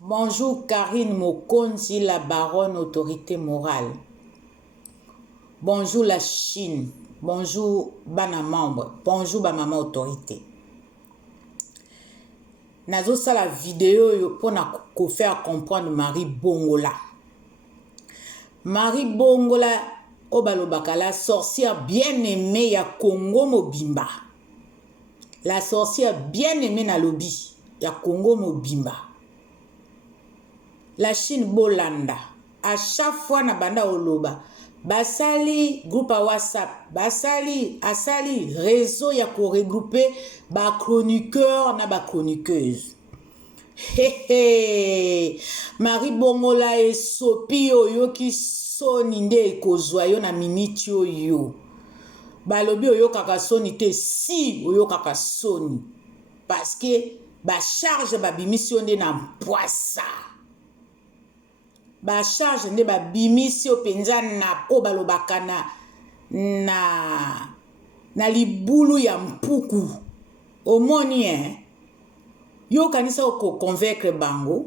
Bonjour Karine Mokonzi, la baronne autorité morale. Bonjour la Chine. Bonjour bana membre. Bonjour ba maman autorité. Nazo sa la vidéo pour nous faire comprendre Marie Bongola. Marie Bongola obalobaka la sorcière bien aimée ya Congo Mobimba. La sorcière bien aimée na lobby ya Congo Mobimba. La Chine Bolanda. À chaque fois na banda oloba. Basali groupe à WhatsApp. Asali réseau ya ko regrouper ba chroniqueur na ba chroniqueuse. Marie Bongola e sopi oyo ki soni nde ekozwa yo na miniti oyo. Balobi oyo kaka soni te si oyo kaka soni. Parce que ba charge ba bimission nde na poisa. Ba charge nde ba bimission penza na po balobaka na libulu ya mpuku. Omoni yo kanisa oko convaincre bango.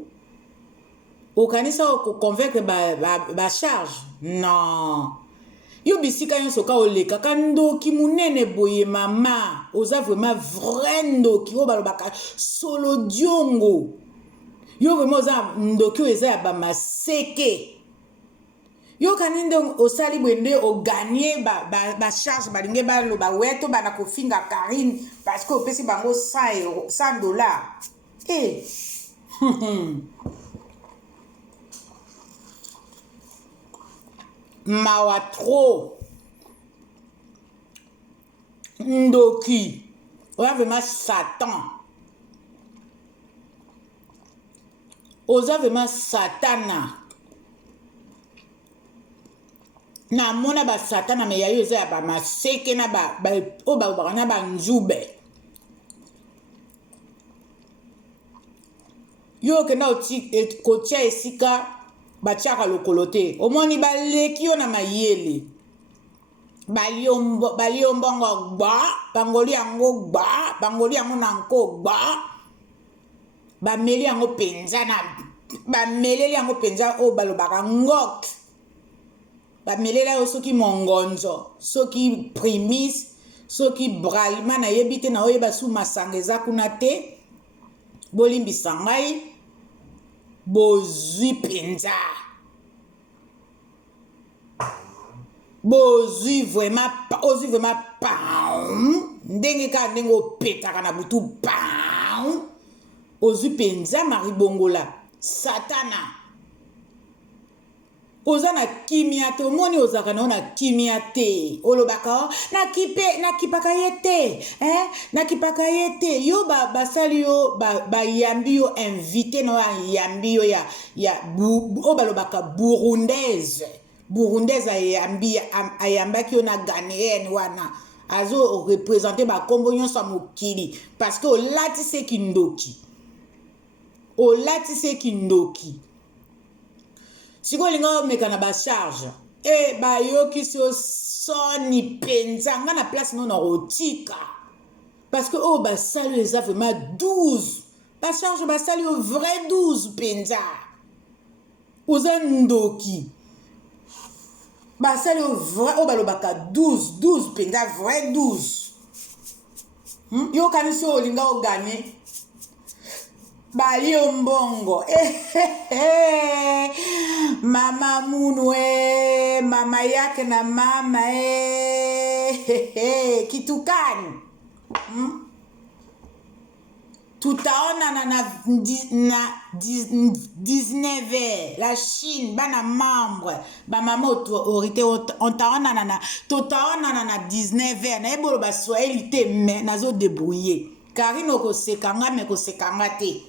O kanisa oko convaincre ba charge. Non. Yo bisika yon soka oleka kandoki munene boye mama. Oza vraiment vrai ndoki o balobaka solo diongo. Yo vraiment oza ndoki eza ya ba maseke. Yo kaninde osali bwende o gagner ba charge balinge ba lo ba weto ba na kofinga Karine parce que opesi bango 100 dollars. Mawa trop. Ndoki. Oza vraiment Satan. Oza vraiment Satana. Na mona ba Satana me yayo eza ba maseke na ba na ba njube. Yo kena oti kotia esika batiaka lokolote. Omoni baleki yo na mayele. Baliombongo gba, bangoli yango gba, bangoli yango nanko gba. Bameli yango penza na bameleli yango penza o balobaka ngok. Bamelela yo soki mongonzo, soki primis, soki bralima na yebite na oyeba su masangeza kuna te. Bolimbisa ngai bozwi penza. Bozwi vraiment pam. Ndenge ka ndenge opetaka na butu pam. Ozwi penza Marie Bongola. Satana. Oza na kimia te. Omoni ozaka na kimia te. Olobaka nakipaka yete. Nakipaka yete. Yo basali yo yambi yo invité no yambi yo ya obalobaka burundaise. Burundaise ayambaki yo na Ghanéenne wana. Azo représenter ba kombo nyonso ya mokili. Parce que olatise kindoki. Siko linga meka na ba charge. Ba yo ki so soni penza nga na place non rotika. Parce que ba sali les a vraiment 12. Ba charge ba sali au vrai 12 penza. Oza ndoki. Ba sali au vrai balobaka 12 penza vrai 12. Yo kanisi o linga o gagner. Balio mbongo. Mama munu mama yake na mama kitukani. Tutaona na 19 la Chine bana membre ba mama autorité on taona na tutaona na 19 na ebolo ba Swahili te mais nazo débrouiller. Karine ko sekanga me ko sekanga te.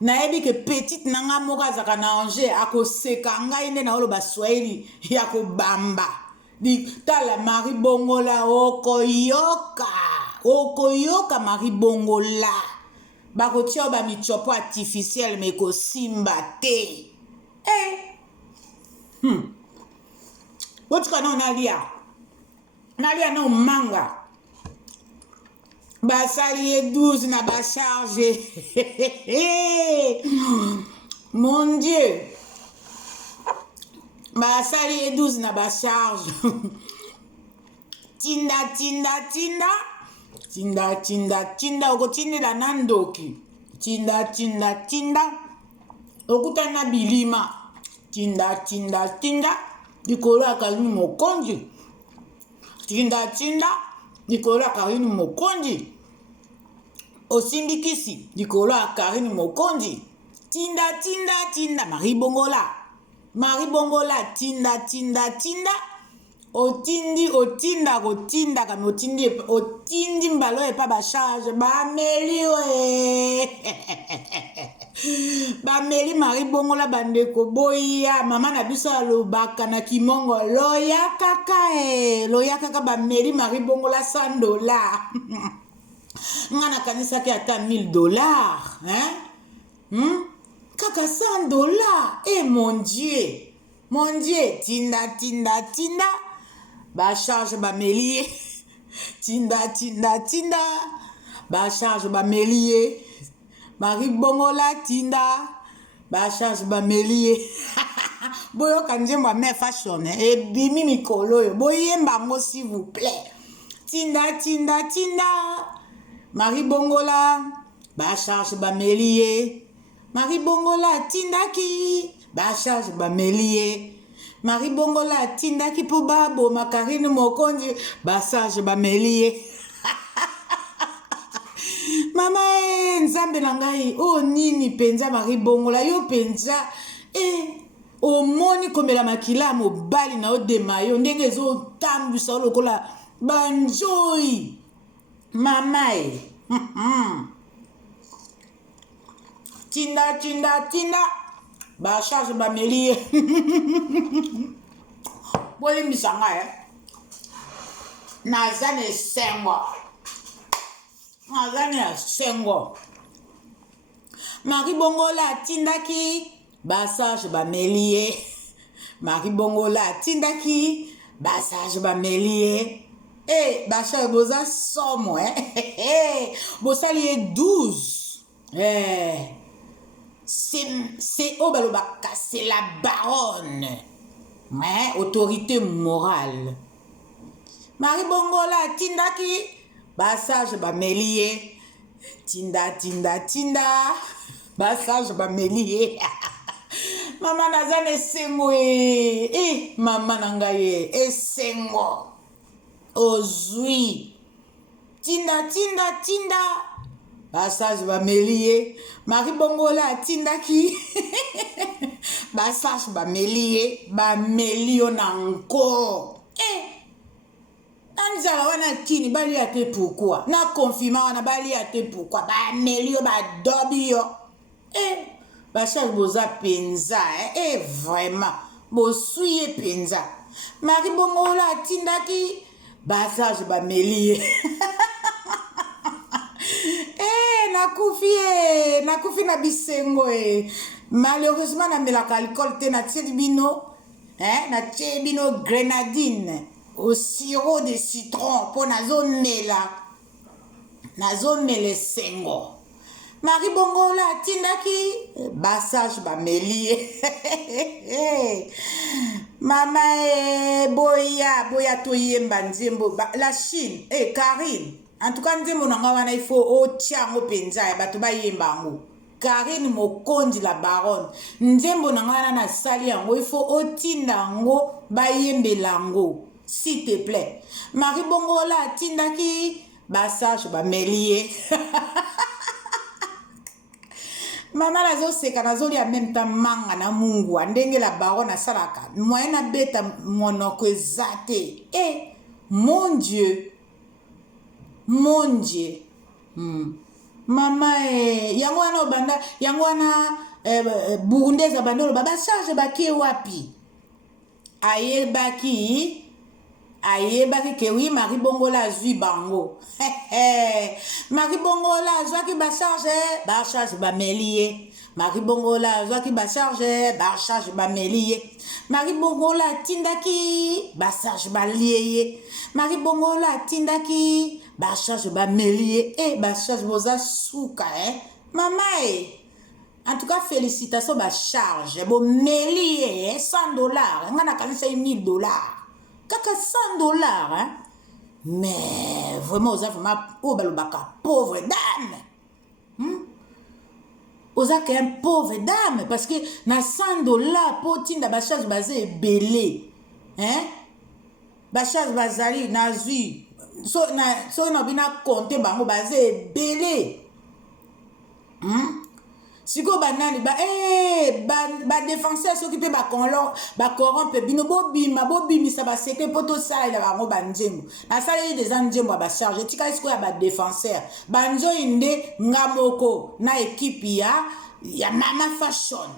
Naebi ke petite nanga moka zaka na Angers akoseka ngai nde na oloba Swahili ya ko bamba. Di tala Marie Bongola okoyoka Marie Bongola. Bakotia ba michopo artificiel me ko simba te. Otika na nalia. Nalia na manga. basali 12 na bacharge. Mon Dieu. Basali 12 na bacharge. Tinda okotindela na ndoki. Tinda okuta na bilima. Tinda likolo ya Karini mokonzi. Tinda likolo ya Karini mokonzi. Osimbikisi likolo ya Karini mokonzi. Tinda Marie Bongola tinda otinda kami otindi mbalo epa bacharge bameli Marie Bongola bandeko boya mama na biso alobaka na kimongo loya kaka bameli Marie Bongola $100 ngana kanisaki ata $1000 hein kaka $100 mon Dieu tinda bacharge bamelie tinda bacharge bamelie Marie Bongola tinda bacharge bamelie boyoka nzembo ya me fashion ebimi mikolo oyo boyemba ngo s'il vous plaît tinda Marie Bongola bacharge bamelie Marie Bongola tindaki bacharge bamelie Marie Bongola tindaki po babo Karini mokonzi bacharge bamelie mama nzambe na ngai nini penza Marie Bongola yo penza omoni komela makila mobali na odema yo ndenge ezotambwisa lokola banjoi mama tinda bacharge bamelie bolimbisa ngai naza na esengo Marie Bongola tindaki bacharge bamelie Marie Bongola tindaki bacharge bamelie bacharge boza somo bosali 12 c'est Obalobaka, c'est la baronne. Autorité morale. Marie Bongola, tindaki, bassage bamelie. Tinda, bassage bamelie. Maman Nazane Sengo maman Nangaye, Sengo. Ozui. Tinda. Bassage bamelie Marie Bongola tindaki bassage bamelie bamelio nanko anzala wana kini bali ate pourquoi na confirma wana bali ate pourquoi bamelio badobio bassage boza penza vraiment bosuye penza Marie Bongola tindaki bassage bamelie nakufi na bisengo malheureusement na melaka alcool te na tie bino na tie bino grenadine au sirop de citron po nazomela sengo Marie Bongola tindaki bassage bamelie mama boya toyemba nzembo la Chine Karine. En tout cas, nzembo nanga wana il faut otiango penza bato bayemba ngo. Karine mokonzi la baronne. Nzembo nanga wana na sali yango il faut otinda ngo bayembela ngo. S'il te plaît. Marie Bongola tindaki bassage bamelie. Mama nazo seka nazoli en même temps manga na mungu ndenge la baronne asalaka. Moyena beta monoko ezate. Mon Dieu. Mama yango wana obanda yango wana burundeza bandolo baba charge baki wapi ayebaki ayebaki ke oui Marie Bongola azwi bango Marie Bongola azwaki bacharge bameli ye Marie Bongola azwaki bacharge bameli ye Marie Bongola atindaki bacharge balie ye Marie Bongola atindaki bacharge bameli ye bacharge boza suka mama en tout cas félicitations bacharge bomeli ye $100 nga nakanisa ye $1000 kaka $100 mais vraiment oza vraiment balobaka pauvre dame oza ka un pauvre dame parce que na $100 po tinda bacharge baza ebele bacharge bazali nazwi so na bina compte bango baza ebele siko banani ba défenseur soki pe ba corrompe bino bobimisa ba secret poto sala ila bango banjembo na sala yi des anjembo ba charge tika siko ya ba défenseur banjo inde ngamoko na équipe ya mama fashion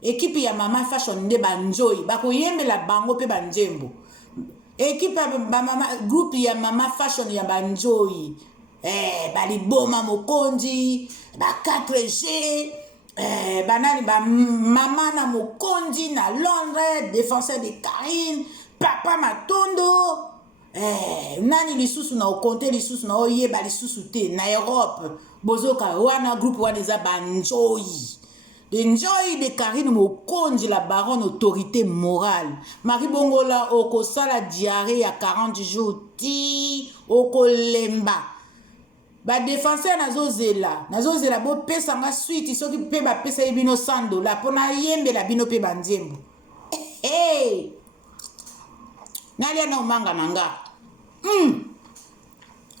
équipe ya mama fashion nde banjoi ba koyembela bango pe banjembo équipe ya mama groupe ya mama fashion ya banjoi baliboma mokonzi ba 4G banani mama na mokonzi na Londres défenseur de Karine papa Matondo nani lisusu na okonte lisusu na oyeba lisusu te na Europe bozoka wana groupe wana eza banjoi enjoy de Karine mokonzi la baronne autorité morale Marie Bongola okosala diarrhée ya 40 jours ti okolemba ba défenseur nazozela bo pesa nga suite soki pe ba pesa bino $100 pona yembela bino pe banzembo nalia na umanga nanga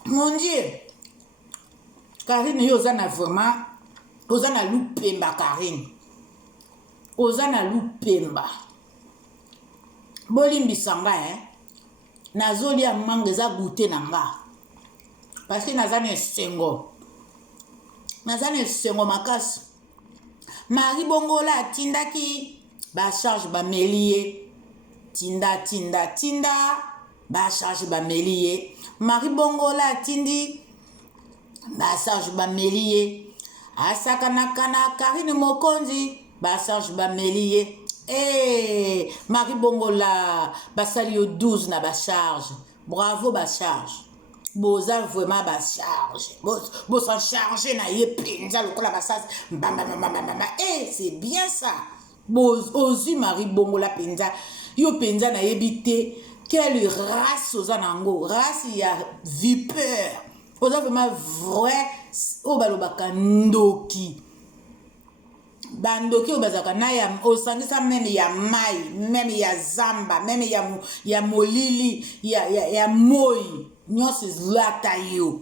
mon Dieu Karine yo zana vraiment ozana lupemba Karine ozana lupemba bolimbisanga nazolia manga za goûter nanga parce que nazane sengo makasi Marie Bongola atindaki bacharge bameli ye tinda bacharge bameli ye Marie Bongola atindi bacharge bameli ye asakanakana Karine mokonzi bacharge bameli ye Marie Bongola basali yo 12 na bacharge bravo bacharge boza vraiment bacharge bosa charge na ye penza lokola basasi c'est bien ça ozwi Marie Bongola penza yo penza na yebi te quelle race oza nango race ya vipeur oza vraiment vrai o balobaka ndoki bandoki obazaka na ya osangisa meme ya mai meme ya zamba meme ya molili ya moi nyonso elata yo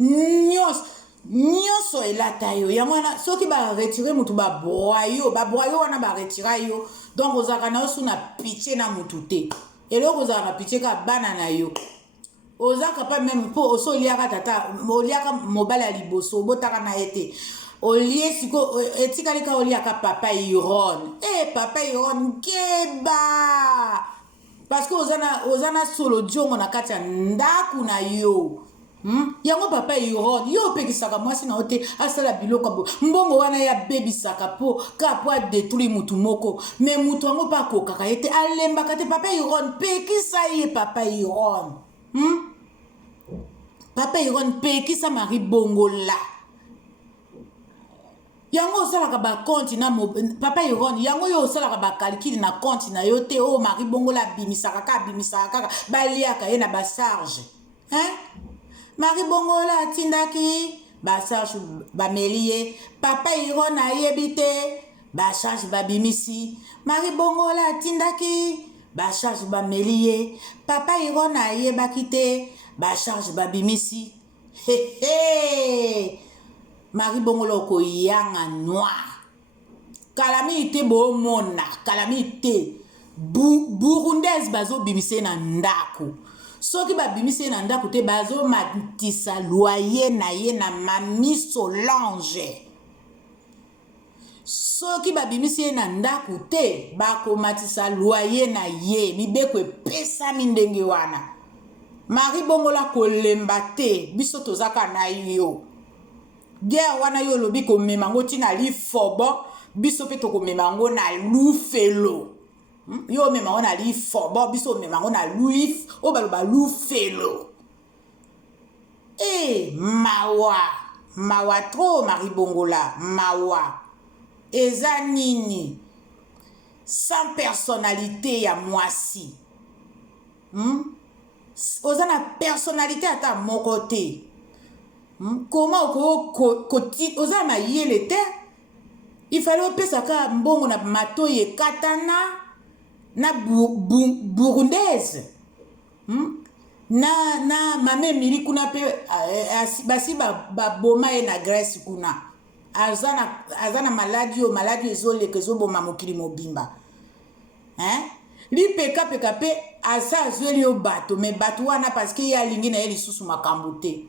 nyonso elata yo yango wana soki baretire mutu babroa yo wana baretira yo donc ozalaka na yo su na pitié na mutu te eloko ozalaka na pitié ka bana na yo ozaka pa meme mpo oso oliaka tata oliaka mobali ya liboso obotaka na ye te olie siko etikali ka oliaka papa Iron papa Iron keba parce que ozana solo diongo na kati ya ndaku na yo yango papa Iron yo opekisaka mwasi na yo te asala biloko mbongo wana ya bebisaka po adétruire mutu moko me mutu yango pa akokaka ye te alembaka te papa Iron pekisa ye papa Iron papa Iron pekisa Marie Bongola yango osalaka ba compte na papa Iron yango yo osalaka ba calcul na compte na yo te Marie Bongola bimisaka kaka baliaka ye na ba charge Marie Bongola atindaki ba charge bameli ye papa Iron ayebi te ba charge babimisi Marie Bongola atindaki ba charge bameli ye papa Iron ayebaki te ba charge babimisi Marie Bongola okoyanga noir calamité bomona calamité burundaise bazo bimise na ndako soki babimise na ndako te bazo matisa loyer na ye na Mami Solange soki babimisi ye na ndako te bakomatisa loyer na ye mibeko epesami ndenge wana mari bongola kolemba te biso tozaka na yo guerre wana yo lobi komema ngo tina lifobo biso pe tokomema ngo na lufelo yo mema ngo na lifobo biso mema ngo na luif o baloba lufelo mawa tro mari bongola mawa eza nini sans personnalité ya mwasi oza na personnalité ata moko te comment oza mayele te il fallait opesaka mbongo na matoyi ekatana na burundaise na mame mili kuna pe basi baboma ye na Grèce kuna aza na maladi ezoleka ezoboma mokili mobimba lipekapeka pe aza azweli yo bato me bato wana parce que ye alingi na ye lisusu makambo te.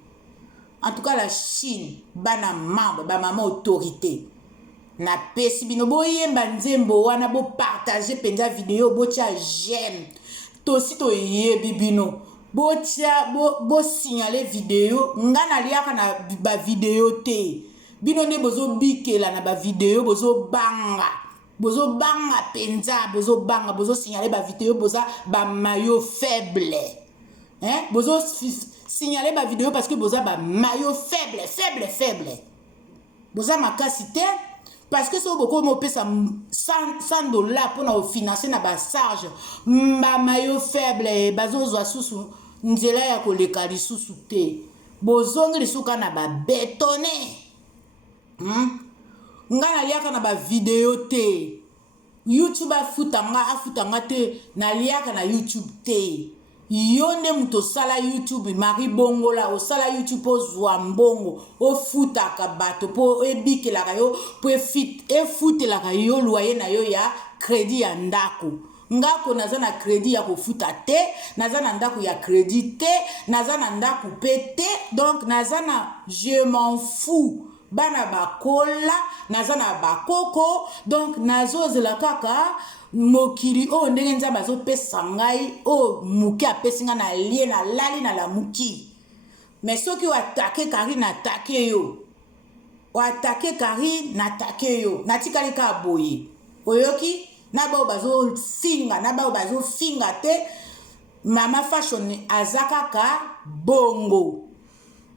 En tout cas la Chine bana membre bamama autorité na pesi bino boyemba nzembo wana bo partager penza video botia j'aime tosi toyebi bino botia bo signaler video ngana liaka na ba video te bino ne bozo bikela na ba video bozo banga penza bozo signaler ba video boza ba maillot faible bozo signaler ba vidéo parce que boza ba maillot faible boza makasi te parce que so boko mo pesa $100 pour na financer na ba charge ba maillot faible bazo zwa susu nzela ya koleka lisusu te bozongi lisuka na ba bétonné ngana liaka na ba vidéo te YouTube afutanga te na liaka na YouTube te yonde muto sala YouTube mari bongola o sala YouTube po zwa mbongo o futaka bato po ebikelaka yo po efutelaka yo loyer na yo ya crédit ya ndako ngako naza na crédit ya kofuta te naza na ndako ya crédit te naza na ndako pe te donc naza na je m'en fous bana bakola naza na bakoko donc nazozela kaka mokili o ndenge nzambe azopesa ngai o muki apesi nga na lie na lali na la muki mais soki oatake kari na atake yo oatake kari na atake yo natikali ka boye oyoki na bao bazofinga te mama fashion azakaka bongo.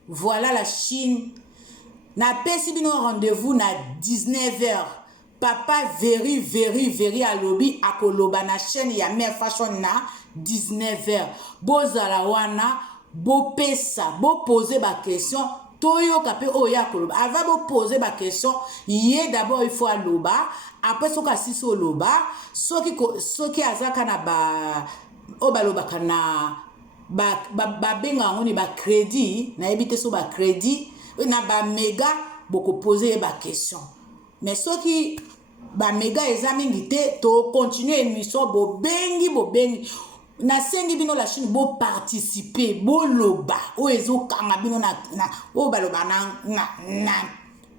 Voilà la Chine na pesi bino rendez-vous na 19h papa very alobi akoloba na chaîne ya Mère Fashion na 19h bozala wana bopesa poser ba question toyoka pe oya koloba avant bo poser ba question ye d'abord il faut aloba après soka siso loba soki azaka na ba obaloba kana ba benga ngoni ba crédit na ebite so ba crédit na ba méga boko poser ba question mais soki ba méga examine te to continuer émission bobengi na sengi bino la Chine bo participer bo loba o ezo kanga bino na o baloba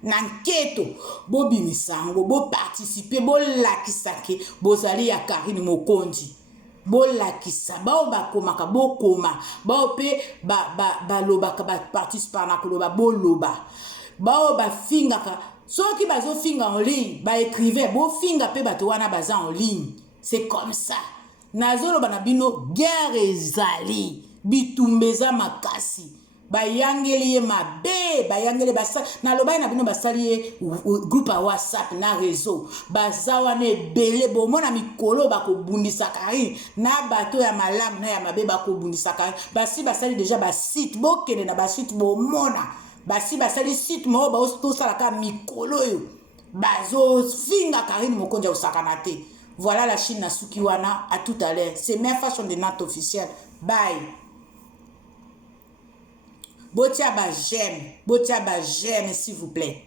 na nketo bo bimisango bo participer bo lakisake bozali ya Karine Mokonzi bo lakisa bao bakomaka bo koma bao pe ba loba ka ba participer na koloba bo loba bao ba fingaka soki bazo finga en ligne ba écrivain bo finga pe bato wana baza en ligne c'est comme ça nazolo bana bino guerre ezali bitumbeza makasi bayangeli ye mabe bayangeli basa na lobai na bino basali groupe à WhatsApp na réseau bazawa ne belé bomona mikolo bakobundisa kari na bato ya malamu na ya mabe bakobundisa kari basi basali déjà ba site bokene na ba site bomona basi basali site mo ba osto sala ka mikolo yo bazo finga Karine Mokonzi osakana te. Voilà la Chine na Sukiwana. À tout à l'heure. C'est Mère Fashion de Nantes officielle. Bye. Botia ba j'aime s'il vous plaît.